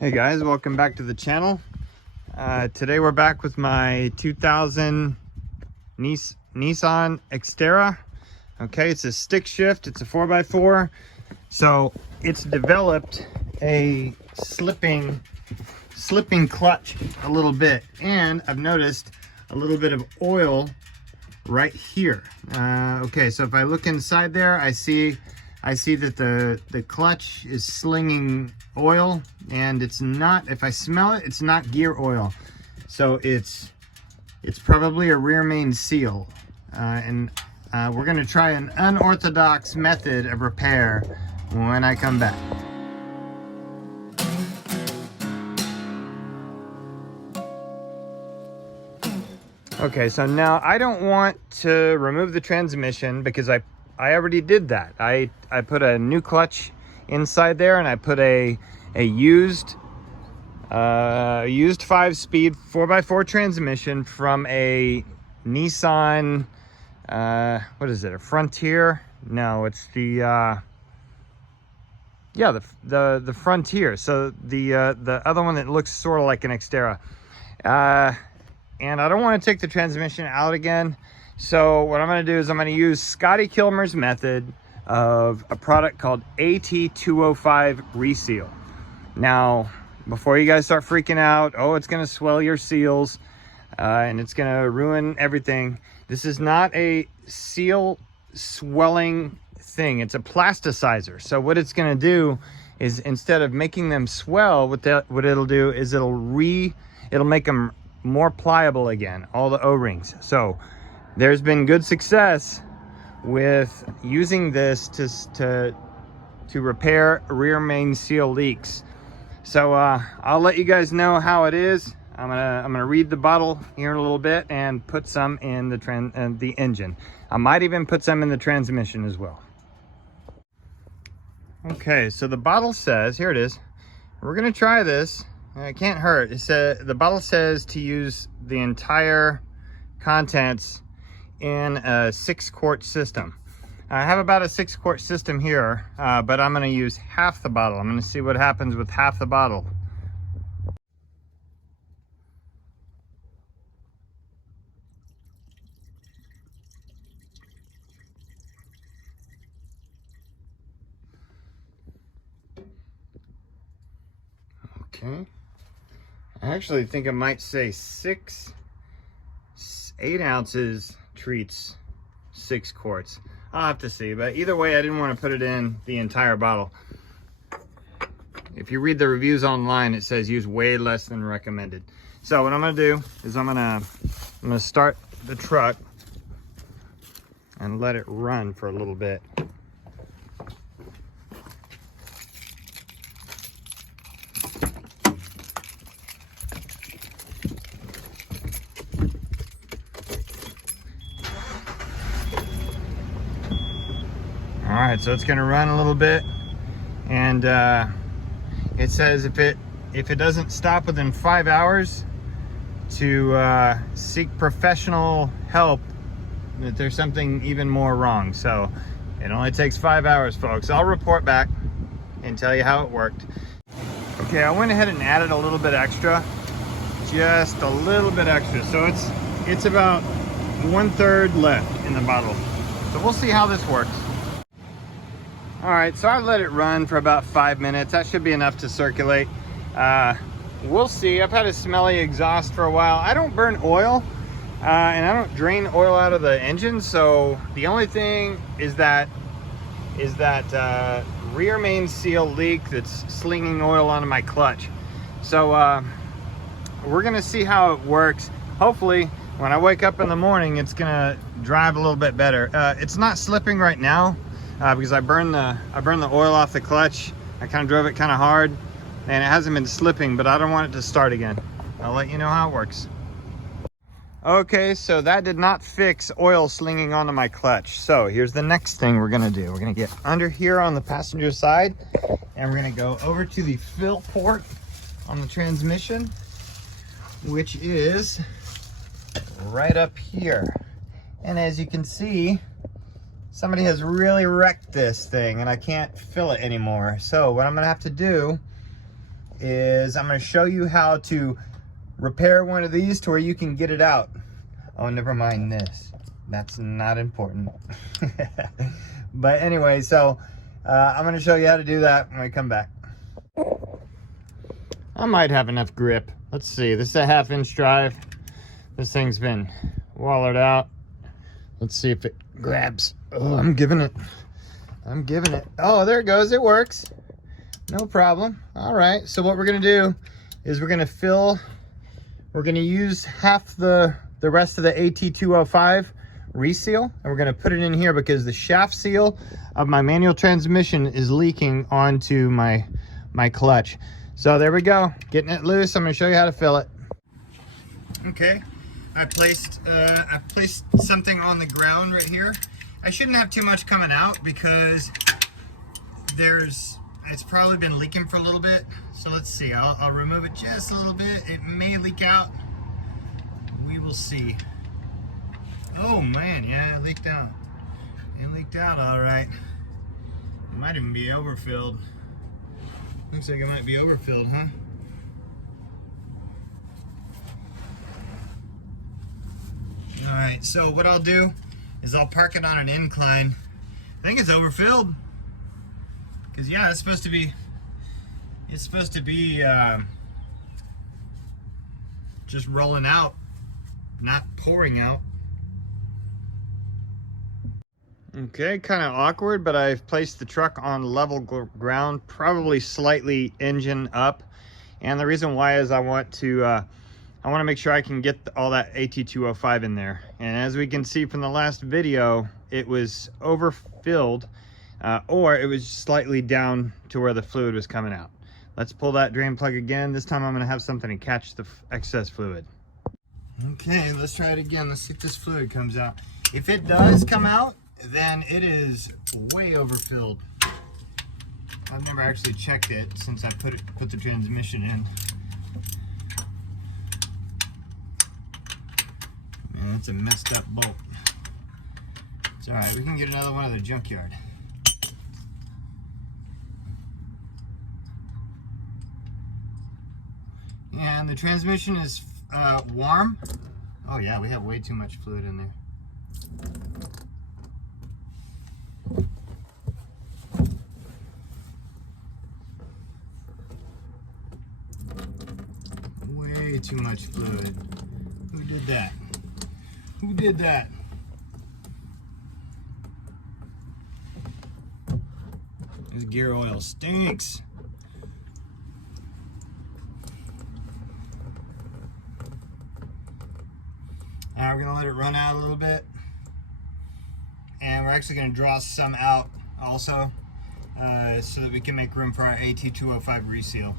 Hey guys, welcome back to the channel. Today we're back with my 2000 Nissan Xterra. Okay, it's a stick shift, it's a 4x4. So it's developed a slipping clutch a little bit, and I've noticed a little bit of oil right here. Okay, so if I look inside there, I see that the clutch is slinging oil, and it's not, if I smell it, it's not gear oil. So it's probably a rear main seal. And we're gonna try an unorthodox method of repair when I come back. Okay, so now I don't want to remove the transmission because I already did that. I put a new clutch inside there, and I put a used 5-speed 4x4 transmission from a Nissan, what is it, a Frontier? No, it's the the Frontier. So the other one that looks sort of like an Xterra. And I don't want to take the transmission out again. So what I'm going to do is I'm going to use Scotty Kilmer's method of a product called AT-205 reseal. Now, before you guys start freaking out, oh, it's going to swell your seals and it's going to ruin everything. This is not a seal swelling thing. It's a plasticizer. So what it's going to do is, instead of making them swell, what it'll do is it'll make them more pliable again, all the O-rings. So there's been good success with using this to repair rear main seal leaks. So I'll let you guys know how it is. I'm gonna read the bottle here in a little bit and put some in the engine. I might even put some in the transmission as well. Okay, so the bottle says, here it is. We're gonna try this. It can't hurt. The bottle says to use the entire contents in a 6-quart system. I have about a 6-quart system here, but I'm going to use half the bottle. I'm going to see what happens with half the bottle. Okay. I actually think I might say 8 ounces treats 6 quarts. I'll have to see, but either way, I didn't want to put it in the entire bottle. If you read the reviews online, it says use way less than recommended. So what I'm gonna do is I'm gonna start the truck and let it run for a little bit. All right, so it's gonna run a little bit, and it says if it doesn't stop within 5 hours, to seek professional help, that there's something even more wrong. So it only takes 5 hours, folks. I'll report back and tell you how it worked. Okay, I went ahead and added a little bit extra, just a little bit extra. So it's about 1/3 left in the bottle. So we'll see how this works. All right, so I let it run for about 5 minutes. That should be enough to circulate. We'll see. I've had a smelly exhaust for a while. I don't burn oil, and I don't drain oil out of the engine. So the only thing is that rear main seal leak that's slinging oil onto my clutch. So we're gonna see how it works. Hopefully, when I wake up in the morning, it's gonna drive a little bit better. It's not slipping right now. Because I burned the oil off the clutch. I kind of drove it kind of hard, and it hasn't been slipping, but I don't want it to start again. I'll let you know how it works. Okay, so that did not fix oil slinging onto my clutch. So here's the next thing we're gonna do. We're gonna get under here on the passenger side, and we're gonna go over to the fill port on the transmission, which is right up here. And as you can see, somebody has really wrecked this thing, and I can't fill it anymore. So what I'm gonna have to do is I'm going to show you how to repair one of these to where you can get it out. Oh, never mind this. That's not important. But anyway, so I'm going to show you how to do that when we come back. I might have enough grip. Let's see. This is a 1/2-inch drive. This thing's been wallered out. Let's see if it grabs. Oh, I'm giving it. Oh, there it goes. It works. No problem. All right. So what we're going to do is we're going to use half the rest of the AT-205 reseal, and we're going to put it in here because the shaft seal of my manual transmission is leaking onto my clutch. So there we go, getting it loose. I'm going to show you how to fill it. Okay, I placed something on the ground right here. I shouldn't have too much coming out because it's probably been leaking for a little bit. So let's see, I'll remove it just a little bit. It may leak out. We will see. Oh man, yeah, it leaked out. It leaked out all right. It might even be overfilled. Looks like it might be overfilled, huh? All right, so what I'll do is I'll park it on an incline. I think it's overfilled. Because yeah, it's supposed to be just rolling out, not pouring out. Okay, kind of awkward, but I've placed the truck on level ground, probably slightly engine up. And the reason why is I want to make sure I can get all that AT-205 in there. And as we can see from the last video, it was overfilled, or it was slightly down to where the fluid was coming out. Let's pull that drain plug again. This time I'm going to have something to catch the excess fluid. Okay, let's try it again. Let's see if this fluid comes out. If it does come out, then it is way overfilled. I've never actually checked it since I put the transmission in. Man, that's a messed up bolt. It's all right, we can get another one at the junkyard. And the transmission is warm. Oh yeah, we have way too much fluid in there. Way too much fluid. Who did that? Who did that? This gear oil stinks. Alright, we're gonna let it run out a little bit. And we're actually gonna draw some out also, so that we can make room for our AT-205 reseal.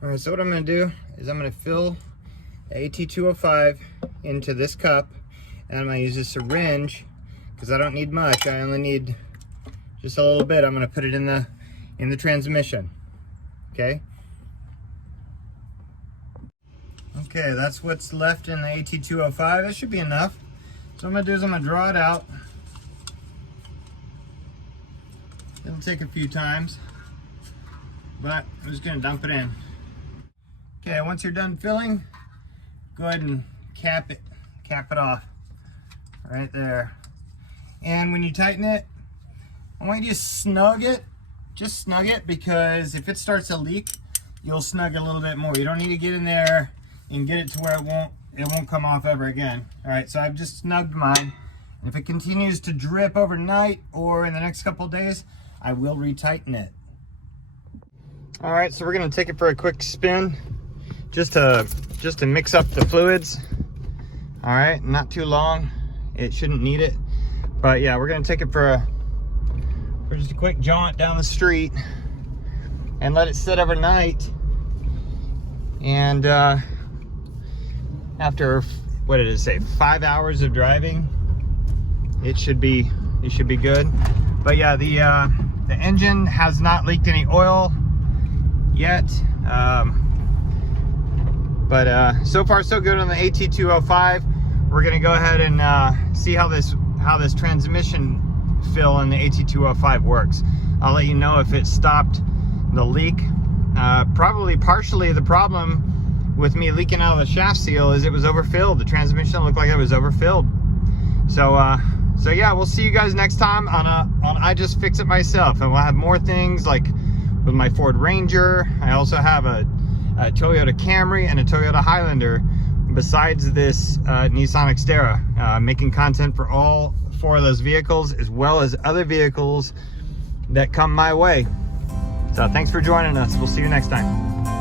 All right, so what I'm going to do is I'm going to fill the AT-205 into this cup, and I'm going to use a syringe because I don't need much. I only need just a little bit. I'm going to put it in the transmission. Okay. Okay, that's what's left in the AT-205. That should be enough. So what I'm going to do is I'm going to draw it out. It'll take a few times, but I'm just going to dump it in. Okay, once you're done filling, go ahead and cap it off right there. And when you tighten it, I want you to snug it. Just snug it, because if it starts to leak, you'll snug it a little bit more. You don't need to get in there and get it to where it won't come off ever again. All right, so I've just snugged mine. And if it continues to drip overnight or in the next couple of days, I will retighten it. All right, so we're gonna take it for a quick spin, just to mix up the fluids. All right, not too long. It shouldn't need it, but yeah, we're gonna take it for just a quick jaunt down the street and let it sit overnight. And after, what did it say, 5 hours of driving, it should be good. But yeah, the engine has not leaked any oil yet. But so far so good on the AT-205. We're gonna go ahead and see how this transmission fill in the AT-205 works. I'll let you know if it stopped the leak. Probably partially the problem with me leaking out of the shaft seal is it was overfilled. The transmission looked like it was overfilled. So yeah, we'll see you guys next time on I Just Fix It Myself, and we'll have more things like with my Ford Ranger. I also have a Toyota Camry and a Toyota Highlander besides this Nissan Xterra, making content for all 4 of those vehicles as well as other vehicles that come my way. So thanks for joining us. We'll see you next time.